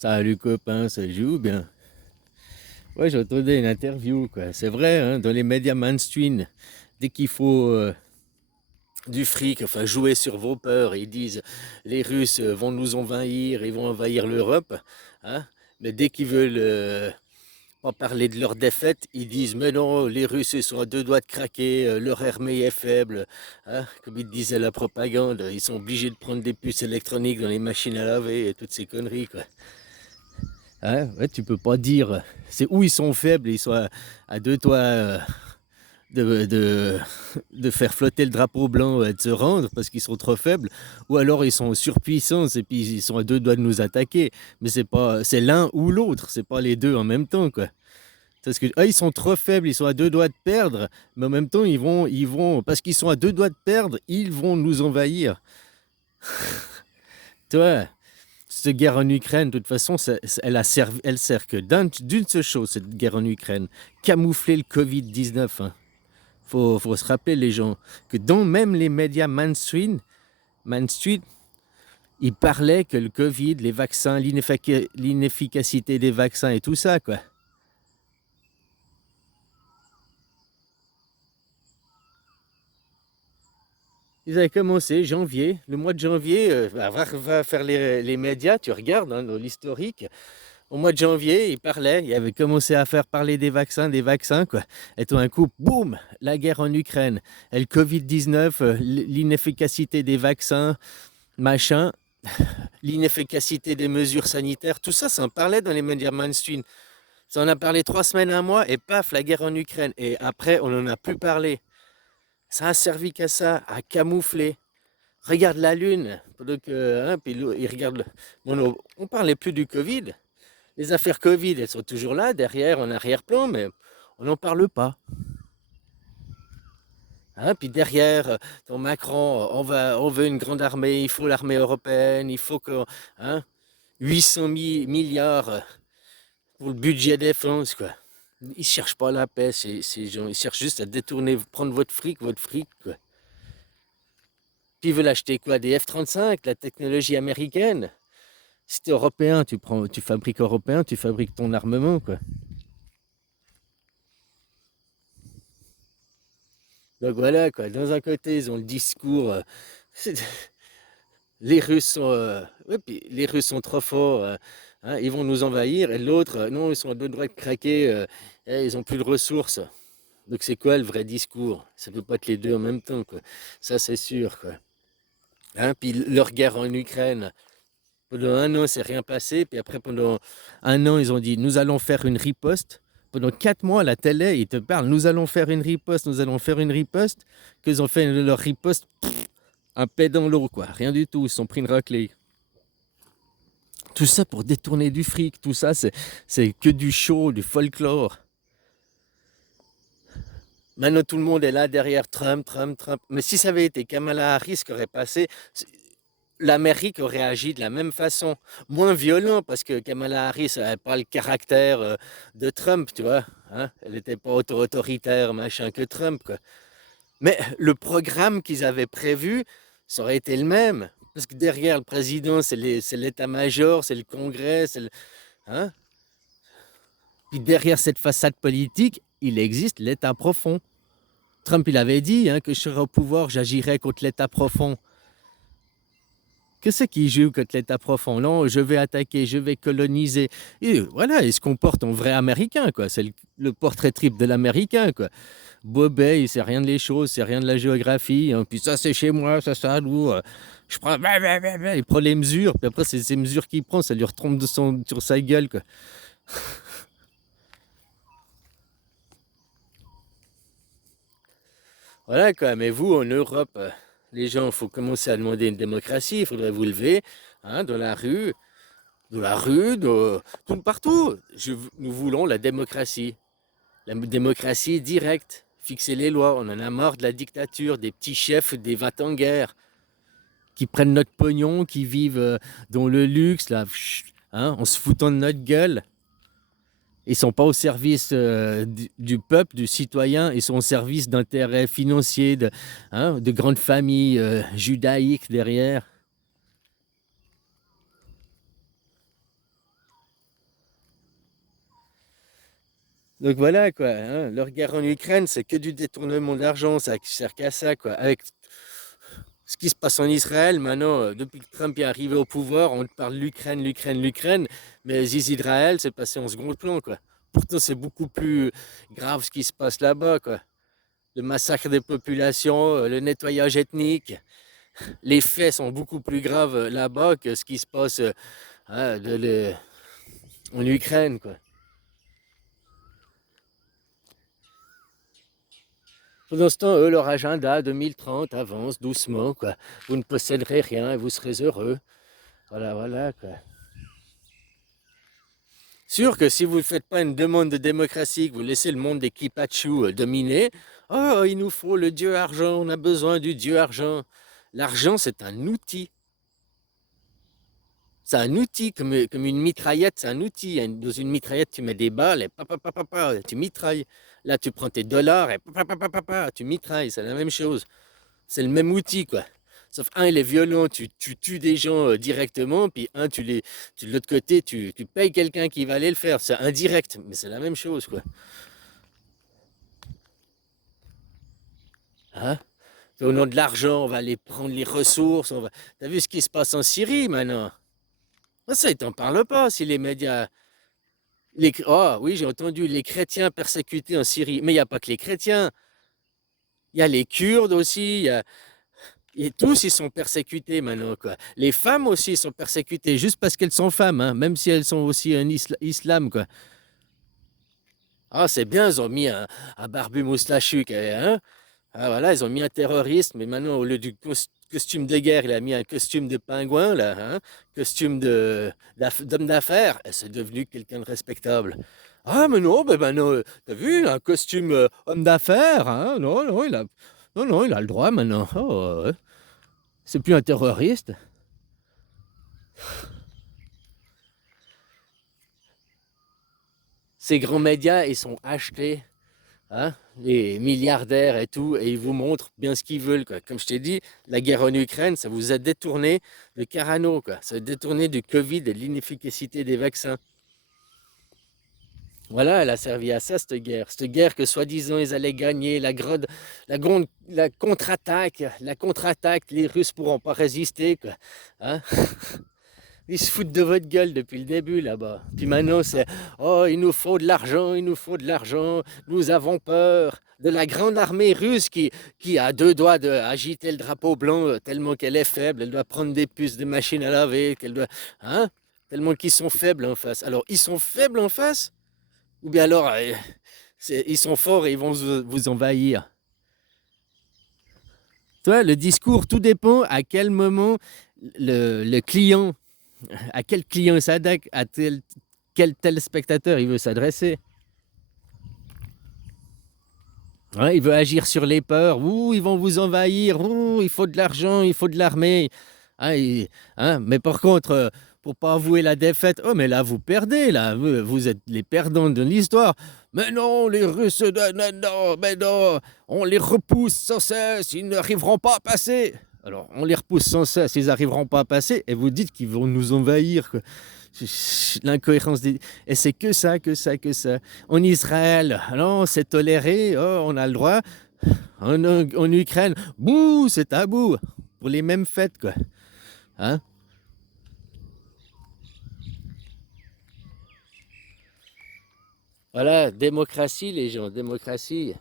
Salut copain, ça joue bien. Ouais, j'entendais une interview, quoi. C'est vrai, hein, dans les médias mainstream, dès qu'il faut du fric, enfin jouer sur vos peurs, ils disent les Russes vont nous envahir, ils vont envahir l'Europe, hein. Mais dès qu'ils veulent pas parler de leur défaite, ils disent mais non, les Russes ils sont à deux doigts de craquer, leur armée est faible, hein. Comme ils disaient la propagande, ils sont obligés de prendre des puces électroniques dans les machines à laver et toutes ces conneries, quoi. Hein, ouais, tu peux pas dire. C'est où ils sont faibles, ils sont à deux doigts de, de, de faire flotter le drapeau blanc et de se rendre parce qu'ils sont trop faibles, ou alors ils sont surpuissants et puis ils sont à deux doigts de nous attaquer. Mais c'est pas, c'est l'un ou l'autre, c'est pas les deux en même temps, quoi. Parce que ils sont trop faibles, ils sont à deux doigts de perdre, mais en même temps parce qu'ils sont à deux doigts de perdre, ils vont nous envahir. Toi, cette guerre en Ukraine, de toute façon, elle sert que d'une seule chose, cette guerre en Ukraine, camoufler le Covid-19. Hein. Faut se rappeler, les gens, que dans même les médias mainstream, ils parlaient que le Covid, les vaccins, l'inefficacité des vaccins et tout ça, quoi. Ils avaient commencé janvier, le mois de janvier, va faire les médias, tu regardes hein, dans l'historique. Au mois de janvier, il avait commencé à faire parler des vaccins, quoi. Et tout d'un coup, boum, la guerre en Ukraine, et le Covid-19, l'inefficacité des vaccins, machin, l'inefficacité des mesures sanitaires, tout ça, ça en parlait dans les médias mainstream. Ça en a parlé 3 semaines, un mois, et paf, la guerre en Ukraine. Et après, on n'en a plus parlé. Ça a servi qu'à ça, à camoufler. Regarde la Lune, pendant que, hein, puis il regarde. Bon, on parlait plus du Covid. Les affaires Covid, elles sont toujours là, derrière, en arrière-plan, mais on n'en parle pas. Hein, puis derrière, ton Macron, on veut une grande armée, il faut l'armée européenne, il faut que, hein, 800 milliards pour le budget défense, quoi. Ils cherchent pas la paix, ces gens. Ils cherchent juste à détourner, prendre votre fric, quoi. Puis ils veulent acheter quoi? Des F-35, la technologie américaine. Si t'es européen, tu fabriques européen, tu fabriques ton armement, quoi. Donc voilà, quoi. Dans un côté, ils ont le discours. Les Russes sont, ouais, puis les Russes sont trop forts, hein, ils vont nous envahir. Et l'autre, non, ils sont à deux doigts de craquer, ils ont plus de ressources. Donc c'est quoi le vrai discours? Ça peut pas être les deux en même temps, quoi. Ça, c'est sûr, quoi. Hein, puis leur guerre en Ukraine, pendant un an, c'est rien passé. Puis après, pendant un an, ils ont dit, nous allons faire une riposte. Pendant 4 mois, la télé, ils te parlent, nous allons faire une riposte, nous allons faire une riposte. Qu'ils ont fait leur riposte, un paix dans l'eau, quoi. Rien du tout, ils se sont pris une raclée. Tout ça pour détourner du fric, tout ça, c'est que du show, du folklore. Maintenant, tout le monde est là derrière Trump, Trump, Trump. Mais si ça avait été Kamala Harris qui aurait passé, l'Amérique aurait agi de la même façon. Moins violent, parce que Kamala Harris n'avait pas le caractère de Trump, tu vois. Hein. Elle n'était pas autoritaire, machin, que Trump, quoi. Mais le programme qu'ils avaient prévu, ça aurait été le même. Parce que derrière le président, c'est l'état-major, c'est le Congrès, hein. Puis derrière cette façade politique, il existe l'État profond. Trump, il avait dit hein, que je serais au pouvoir, j'agirais contre l'État profond. Que c'est qui joue contre l'État profond? Non, je vais attaquer, je vais coloniser. Et voilà, il se comporte en vrai américain, quoi. C'est le portrait trip de l'américain, quoi. Bobet, il sait rien des choses, c'est rien de la géographie. Hein. Puis ça, c'est chez moi, ça, nous. Je prends, il prend les mesures, puis après, c'est ces mesures qu'il prend, ça lui retombe sur sa gueule, quoi. Voilà quoi, mais vous en Europe, les gens, il faut commencer à demander une démocratie, il faudrait vous lever hein, dans la rue, tout partout. Nous voulons la démocratie directe, fixer les lois. On en a marre de la dictature, des petits chefs, des va-t-en-guerre, qui prennent notre pognon, qui vivent dans le luxe, là, hein, en se foutant de notre gueule. Ils ne sont pas au service du peuple, du citoyen, ils sont au service d'intérêts financiers, hein, de grandes familles judaïques derrière. Donc voilà quoi, hein, leur guerre en Ukraine, c'est que du détournement d'argent, ça sert qu'à ça quoi. Avec ce qui se passe en Israël, maintenant, depuis que Trump est arrivé au pouvoir, on parle l'Ukraine, l'Ukraine, l'Ukraine, mais Israël, c'est passé en second plan quoi. Pourtant, c'est beaucoup plus grave ce qui se passe là-bas quoi. Le massacre des populations, le nettoyage ethnique, les faits sont beaucoup plus graves là-bas que ce qui se passe hein, en Ukraine quoi. Pendant ce temps, eux, leur agenda 2030 avance doucement, quoi. Vous ne posséderez rien et vous serez heureux. Voilà, voilà, quoi. Sûr que si vous ne faites pas une demande de démocratie, que vous laissez le monde des Kipachou dominer, oh, il nous faut le dieu argent, on a besoin du dieu argent. L'argent, c'est un outil. C'est un outil, comme une mitraillette, c'est un outil. Dans une mitraillette, tu mets des balles et tu mitrailles. Là, tu prends tes dollars et tu mitrailles. C'est la même chose. C'est le même outil, quoi. Sauf un, il est violent, tu tues des gens directement, puis un, de l'autre côté, tu payes quelqu'un qui va aller le faire. C'est indirect, mais c'est la même chose, quoi. Hein? Au nom de l'argent, on va aller prendre les ressources. T'as vu ce qui se passe en Syrie maintenant? Ah, ça, ils t'en parlent pas, si les médias. Oh oui, j'ai entendu les chrétiens persécutés en Syrie. Mais il n'y a pas que les chrétiens. Il y a les Kurdes aussi. Et tous, ils sont persécutés maintenant, quoi. Les femmes aussi sont persécutées, juste parce qu'elles sont femmes, hein, même si elles sont aussi un islam, quoi. Ah, c'est bien, ils ont mis un barbu moustachu, hein. Ah, voilà, ils ont mis un terroriste, mais maintenant, au lieu du costume de guerre, il a mis un costume de pingouin, là, hein, costume d'homme d'affaires, et c'est devenu quelqu'un de respectable. Ah, mais non, ben non, t'as vu, il a un costume homme d'affaires, hein, non, non, non, non, il a le droit maintenant. Oh, ouais. C'est plus un terroriste. Ces grands médias, ils sont achetés, hein, les milliardaires et tout, et ils vous montrent bien ce qu'ils veulent, quoi. Comme je t'ai dit, la guerre en Ukraine, ça vous a détourné de Carano, quoi. Ça a détourné du Covid et de l'inefficacité des vaccins. Voilà, elle a servi à ça, cette guerre. Cette guerre que soi-disant ils allaient gagner, la contre-attaque, les Russes pourront pas résister, quoi. Hein. Ils se foutent de votre gueule depuis le début là-bas. Puis maintenant, c'est oh, il nous faut de l'argent, il nous faut de l'argent, nous avons peur de la grande armée russe qui a deux doigts d'agiter le drapeau blanc tellement qu'elle est faible, elle doit prendre des puces de machine à laver, qu'elle doit. Hein? Tellement qu'ils sont faibles en face. Alors, ils sont faibles en face? Ou bien alors, ils sont forts et ils vont vous envahir? Toi, le discours, tout dépend à quel moment le client à quel client il s'adapte, quel téléspectateur il veut s'adresser. Ouais, il veut agir sur les peurs. Ouh, ils vont vous envahir. Ouh, il faut de l'argent, il faut de l'armée. Hein, hein, mais par contre, pour pas avouer la défaite, oh, mais là, vous perdez, là. Vous êtes les perdants de l'histoire. Mais non, les Russes, non, mais non, on les repousse sans cesse, ils n'arriveront pas à passer. Alors, on les repousse sans cesse, ils n'arriveront pas à passer, et vous dites qu'ils vont nous envahir, quoi. L'incohérence des... Et c'est que ça, que ça, que ça. En Israël, non, c'est toléré, oh, on a le droit. En Ukraine, bouh, c'est tabou. Pour les mêmes fêtes, quoi. Hein? Voilà, démocratie, les gens, démocratie.